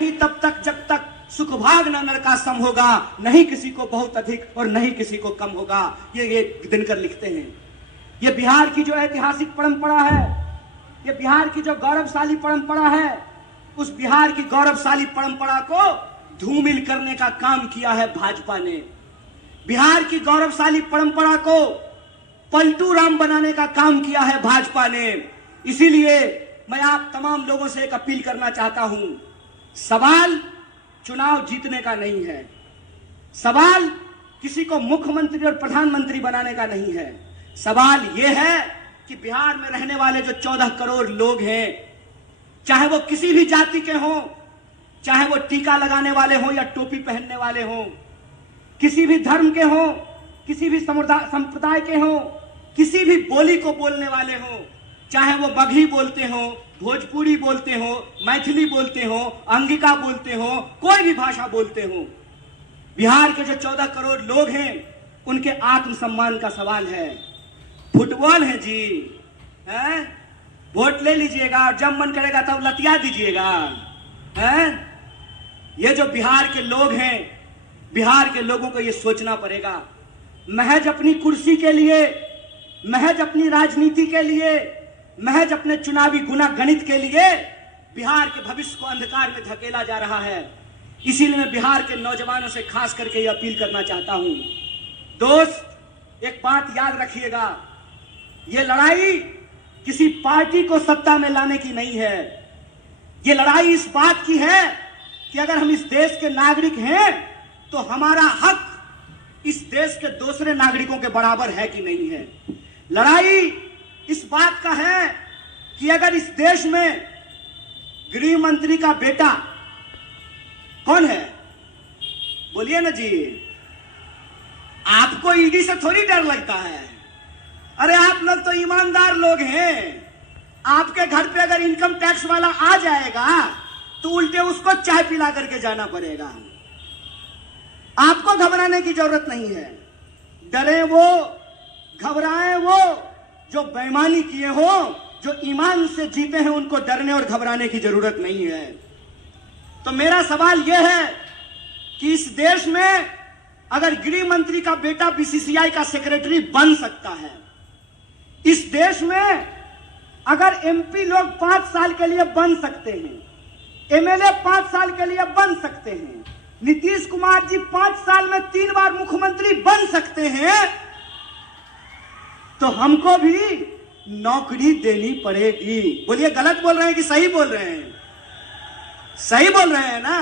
तब तक जब तक सुख भाग न नरकासम होगा, नहीं किसी को बहुत अधिक और नहीं किसी को कम होगा। ये दिनकर लिखते हैं। ये बिहार की जो ऐतिहासिक परंपरा है, ये बिहार की जो गौरवशाली परंपरा है, उस बिहार की गौरवशाली परंपरा को धूमिल करने का काम किया है भाजपा ने। बिहार की गौरवशाली परंपरा को पलटू राम बनाने का काम किया है भाजपा ने। इसीलिए मैं आप तमाम लोगों से एक अपील करना चाहता हूं, सवाल चुनाव जीतने का नहीं है, सवाल किसी को मुख्यमंत्री और प्रधानमंत्री बनाने का नहीं है। सवाल यह है कि बिहार में रहने वाले जो 14 करोड़ लोग हैं, चाहे वो किसी भी जाति के हों, चाहे वो टीका लगाने वाले हों या टोपी पहनने वाले हों, किसी भी धर्म के हों, किसी भी संप्रदाय के हों, किसी भी बोली को बोलने वाले हों, चाहे वो मगही बोलते हों, भोजपुरी बोलते हो, मैथिली बोलते हो, अंगिका बोलते हो, कोई भी भाषा बोलते हो, बिहार के जो 14 करोड़ लोग हैं उनके आत्मसम्मान का सवाल है। फुटबॉल है जी, हैं? वोट ले लीजिएगा और जब मन करेगा तब लतिया दीजिएगा, हैं? ये जो बिहार के लोग हैं, बिहार के लोगों को ये सोचना पड़ेगा। महज अपनी कुर्सी के लिए, महज अपनी राजनीति के लिए, महज अपने चुनावी गुणागणित के लिए बिहार के भविष्य को अंधकार में धकेला जा रहा है। इसीलिए मैं बिहार के नौजवानों से खास करके यह अपील करना चाहता हूं, दोस्त एक बात याद रखिएगा, यह लड़ाई किसी पार्टी को सत्ता में लाने की नहीं है। यह लड़ाई इस बात की है कि अगर हम इस देश के नागरिक हैं तो हमारा हक इस देश के दूसरे नागरिकों के बराबर है कि नहीं है। लड़ाई इस बात का है कि अगर इस देश में गृह मंत्री का बेटा कौन है, बोलिए ना जी, आपको ईडी से थोड़ी डर लगता है। अरे आप लोग तो ईमानदार लोग हैं। आपके घर पे अगर इनकम टैक्स वाला आ जाएगा तो उल्टे उसको चाय पिला करके जाना पड़ेगा। आपको घबराने की जरूरत नहीं है। डरे वो, घबराए वो जो बेईमानी किए हो, जो ईमान से जीते हैं, उनको डरने और घबराने की जरूरत नहीं है। तो मेरा सवाल यह है कि इस देश में अगर गृह मंत्री का बेटा बीसीसीआई का सेक्रेटरी बन सकता है, इस देश में अगर एमपी लोग 5 साल के लिए बन सकते हैं, एमएलए 5 साल के लिए बन सकते हैं, नीतीश कुमार जी 5 साल में 3 बार मुख्यमंत्री बन सकते हैं, तो हमको भी नौकरी देनी पड़ेगी। बोलिए गलत बोल रहे हैं कि सही बोल रहे हैं? सही बोल रहे हैं ना?